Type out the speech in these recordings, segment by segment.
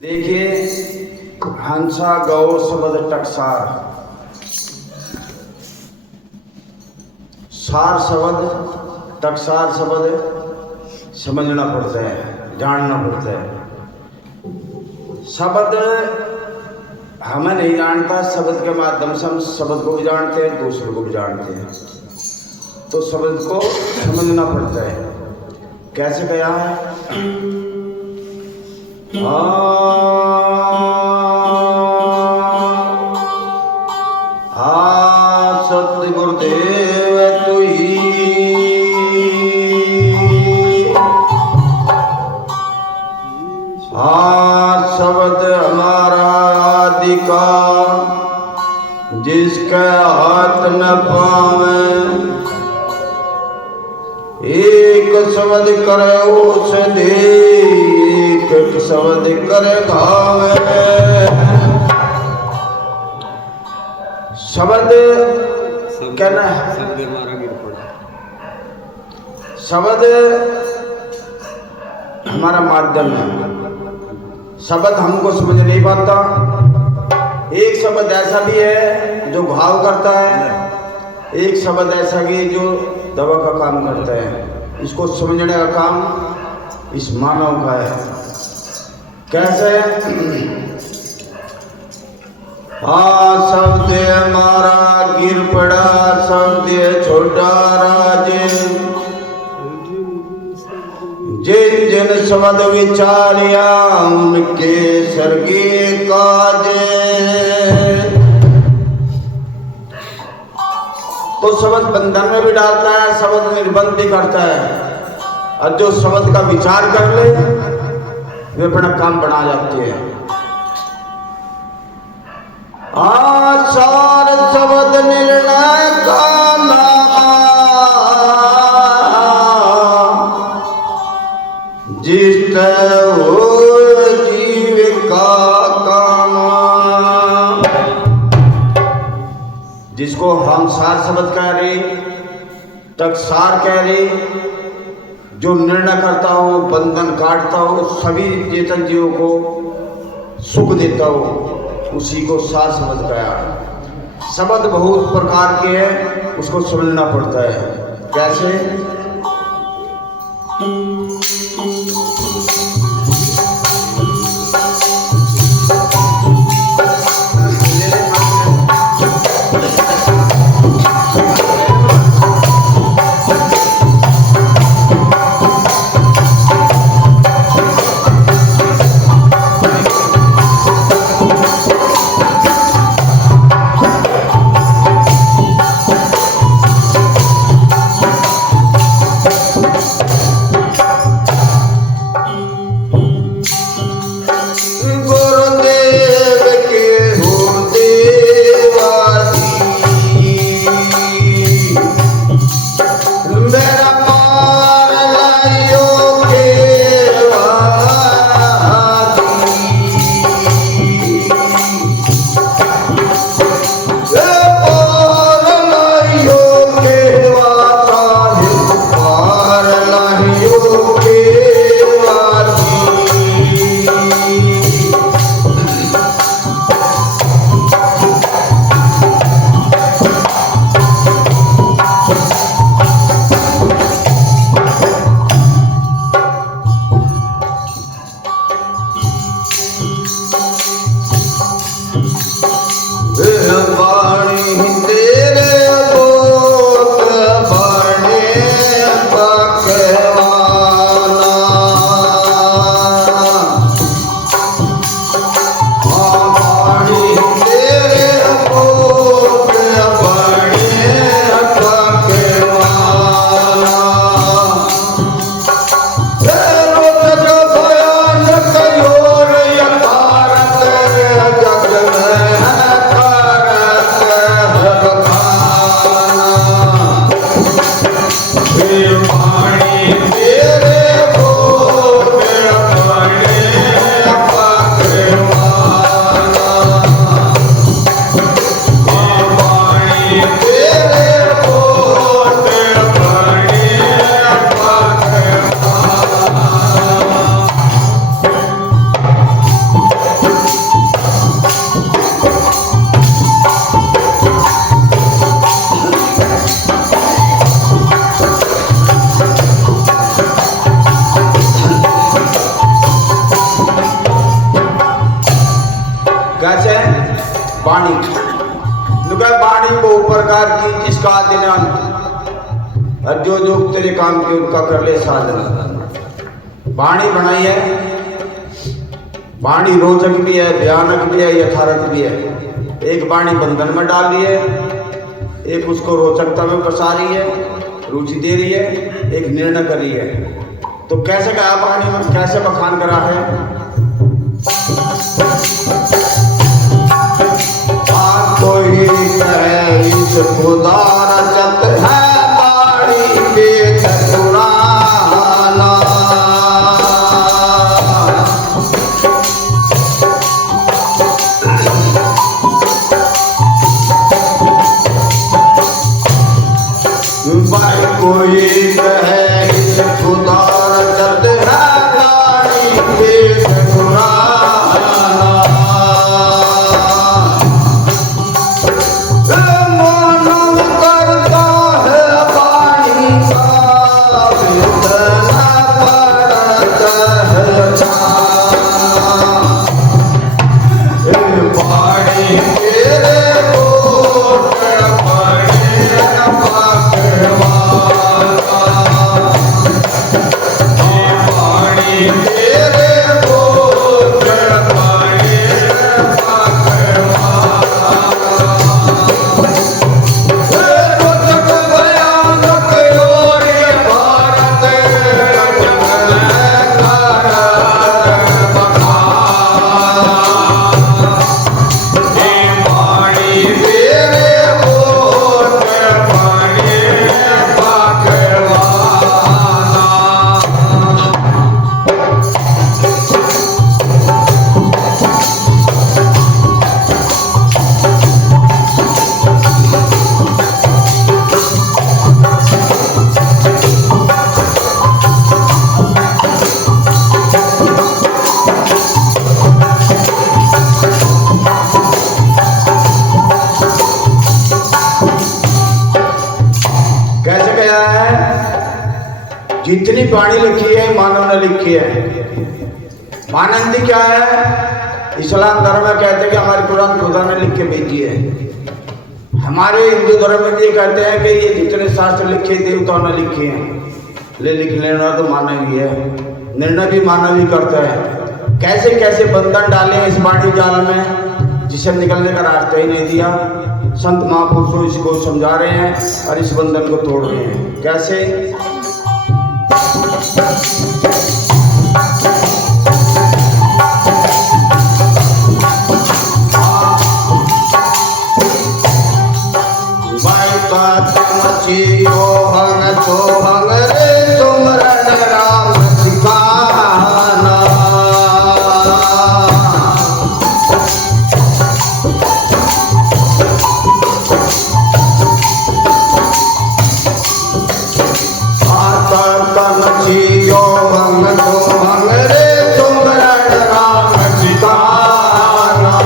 देखिए, हंसा गौ शब्द टकसार, सार शब्द टकसार शब्द समझना पड़ता है, जानना पड़ता है। शब्द हमें नहीं जानता, शब्द के माध्यम से हम शब्द को भी जानते हैं, दूसरों को भी जानते हैं। तो शब्द को समझना पड़ता है। कैसे गया है? सत्य गुरुदेव तू ही शब्द हमारा आदि का, जिसके हाथ न पावे, एक शब्द करे उस दे, एक शब्द करे भावे। शब्द कहना है, शब्द हमारा माध्यम है। शब्द हमको समझ नहीं पाता। एक शब्द ऐसा भी है जो घाव करता है, एक शब्द ऐसा भी जो दवा का काम करता है। इसको समझने का काम इस मानव का है। कैसे? शब्द हमारा गिर पड़ा, शब्द छोटा राजे, जिन जिन शब्द विचारिया उनके स्वर्गीय काजे। तो शब्द बंधन में भी डालता है, शब्द निर्बंध भी करता है। और जो शब्द का विचार कर ले वे अपना काम बना जाते हैं। सार शब्द निर्णय का जिस हो जीव का काम, जिसको हम सार शब्द कह रहे, टकसार कह रहे, जो निर्णय करता हो, बंधन काटता हो, सभी चेतन जीवों को सुख देता हो, उसी को सार शब्द कहा। शब्द बहुत प्रकार के हैं, उसको समझना पड़ता है। कैसे? वाणी नुका वाणी बहु प्रकार की जिसका दिन अंत और जो जो तेरे काम के उनका कर ले साधन। वाणी बनाई है, वाणी रोचक भी है, भयानक भी है, यथार्थ भी है। एक वाणी बंधन में डाल रही है, एक उसको रोचकता में फंसा रही है, रुचि दे रही है, एक निर्णय कर रही है। तो कैसे कहा वाणी में, कैसे बखान करा है? कोई कहे इस खुदा रचत है वाणी वेद पुराना। कोई कहे इस खुदा रचत है वाणी वेद पुराना। मानव करता है वाणी का वेदना पड़त है वाणी तेरे कोट पड़े पकड़वा। जितनी वाणी लिखी है मानव ने लिखी है। मानंदी क्या है? इस्लाम धर्म में कहते हैं कि हमारे कुरान खुदा ने लिख के भेजी है। हमारे हिंदू धर्म में ये कहते हैं कि ये जितने शास्त्र लिखे देवताओं ने लिखे हैं, लिख लेना तो मानव ही है, निर्णय भी मानव ही करता है। कैसे कैसे बंधन डाले इस वाणी जाल में, जिसे निकलने का रास्ता ही नहीं दिया। संत महापुरुषों इसको समझा रहे हैं और इस बंधन को तोड़ रहे हैं। कैसे? सोहंग रे सुमरन राम सिखाना। सोहंग रे सुमरन राम सिखाना।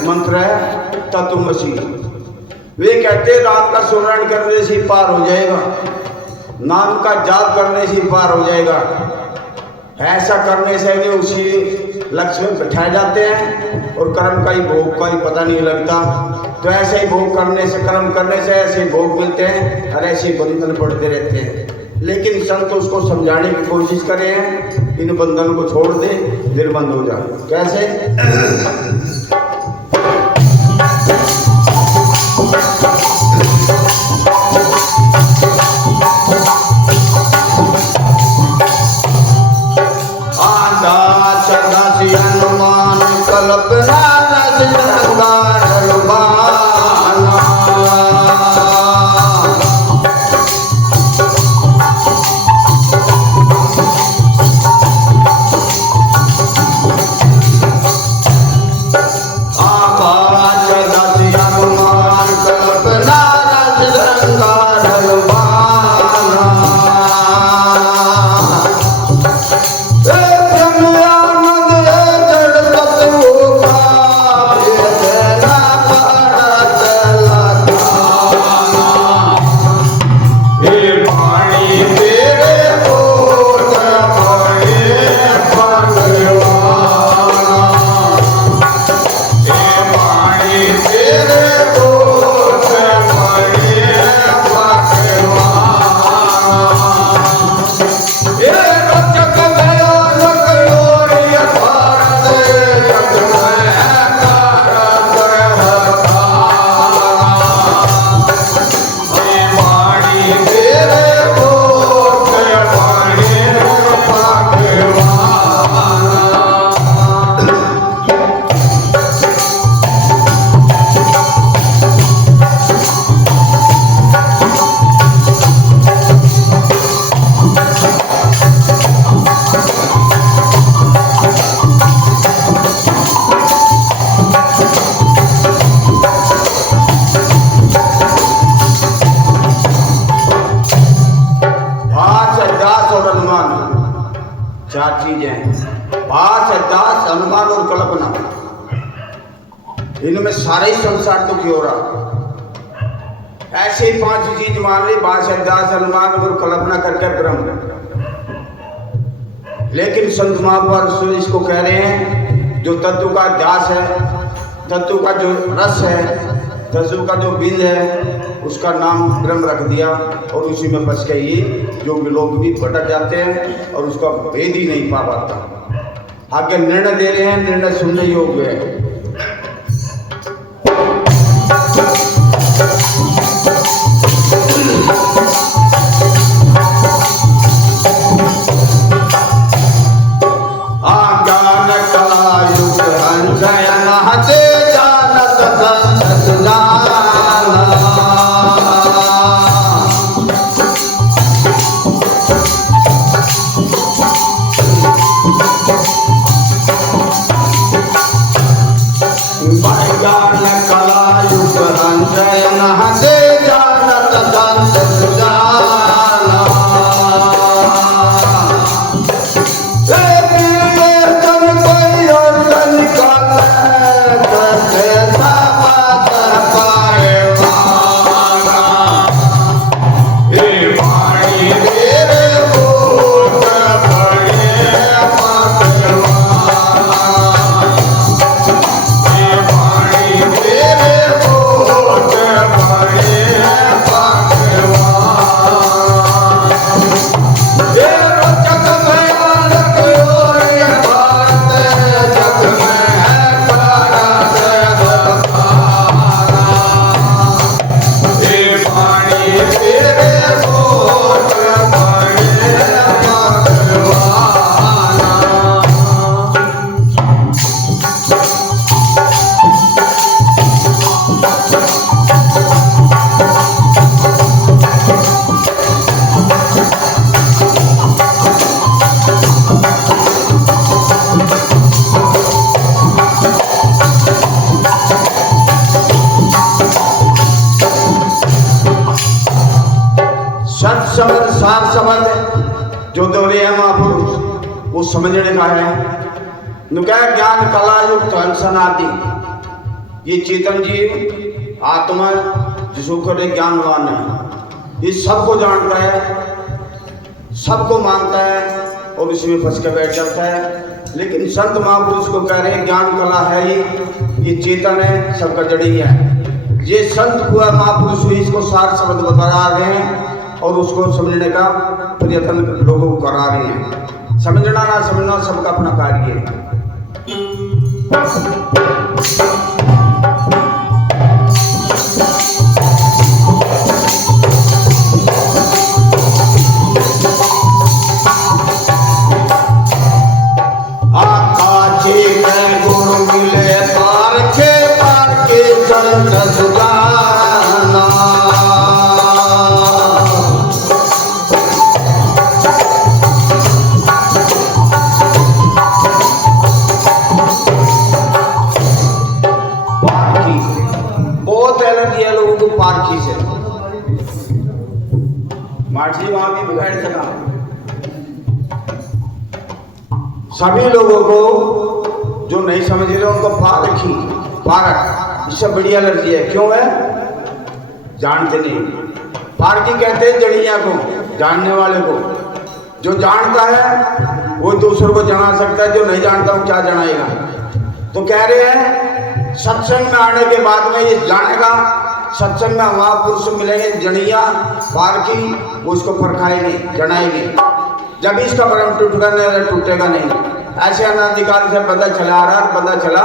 मंत्र है तत्वमसी। वे कहते राम का स्मरण करने से पार हो जाएगा, नाम का जाप करने से पार हो जाएगा। ऐसा करने से भी उसी लक्ष्य में बैठाए जाते हैं और कर्म का ही भोग का ही पता नहीं लगता। तो ऐसे ही भोग करने से, कर्म करने से ऐसे ही भोग मिलते हैं और ऐसे ही बंधन पड़ते रहते हैं। लेकिन संत उसको समझाने की कोशिश करे हैं, इन बंधन को छोड़ दे, फिर बंद हो जाए। कैसे? हनुमान कल्पना रस श्रृंगार हनुमाना। आकाश दस हनुमान कल्पना रस श्रृंगार हनुमाना। चार चीजें, भाष, दास, अनुमान और कल्पना। इनमें सारा ही संसार दुखी हो रहा। ऐसे ही पांच चीज मान ली, भाष, दास, अनुमान और कल्पना करके ब्रह्म। लेकिन संत महापुरुष इसको कह रहे हैं, जो तत्व का ध्यास है, तत्व का जो रस है, तत्व का जो बिंद है, उसका नाम ब्रह्म रख दिया और उसी में बस गए ये जो लोग भी भटक जाते हैं और उसका भेद ही नहीं पा पाता। आगे निर्णय दे रहे हैं, निर्णय सुनने योग्य है। ज्ञान कला युक्त अंजन हते जानत संत जाना। ज्ञान कला युक्त अंजन हते जानत संत जाना। सत्संग सार संबंध जो दोहरे हैं महापुरुष, वो समझने का है। नुका ज्ञान कला युक्त अंसनादि, ये चेतन जीव आत्मा जिसको करे ज्ञानवान है, ये सबको जानता है, सबको मानता है और उसमें फंस के बैठ जाता है। लेकिन संत महापुरुष को कह रहे हैं ज्ञान कला है ये चेतन है, सबका जड़ी है। ये संत हुआ महापुरुष हुई, इसको सार शब्द बता रहे हैं और उसको समझने का प्रयत्न लोगों को करा रहे हैं। समझना ना समझना सबका अपना कार्य है। पारखी से माठी वहां भी बिगाड़ सका। सभी लोगों को जो नहीं समझ रहे उनको पारखी पारक इससे बड़ी एलर्जी है। क्यों है? जानते नहीं। पारखी कहते हैं जड़िया को, जानने वाले को। जो जानता है वो दूसरों को जाना सकता है, जो नहीं जानता वो क्या जनाएगा। तो कह रहे हैं सत्संग में आने के बाद में ये जानेगा। सत्संग में महापुरुष मिलेंगे जड़िया पारखी, उसको परखाएंगे जनाएंगे। जब इसका भ्रम टूटेगा नहीं, टूटेगा नहीं। ऐसे अनादिकाल से बंदा चला आ रहा, बंदा चला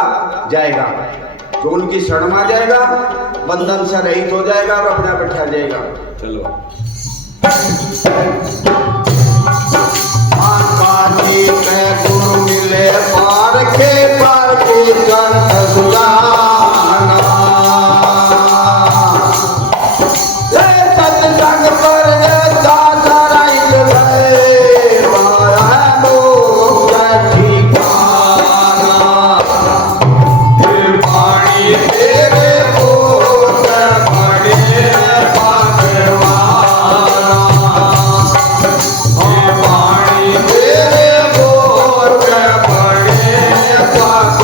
जाएगा। जो उनकी शरण में आ जाएगा बंधन से रहित हो जाएगा और अपने आप बैठा जाएगा। चलो गुरु मिले पारखे पारखे कंठ सुजाना, सत्संग पर दादा राइट गए माया लोग ठिकाना। फिर पानी तेरे बोल पड़े भगवाना, पानी तेरे बोल पड़े भगवाना।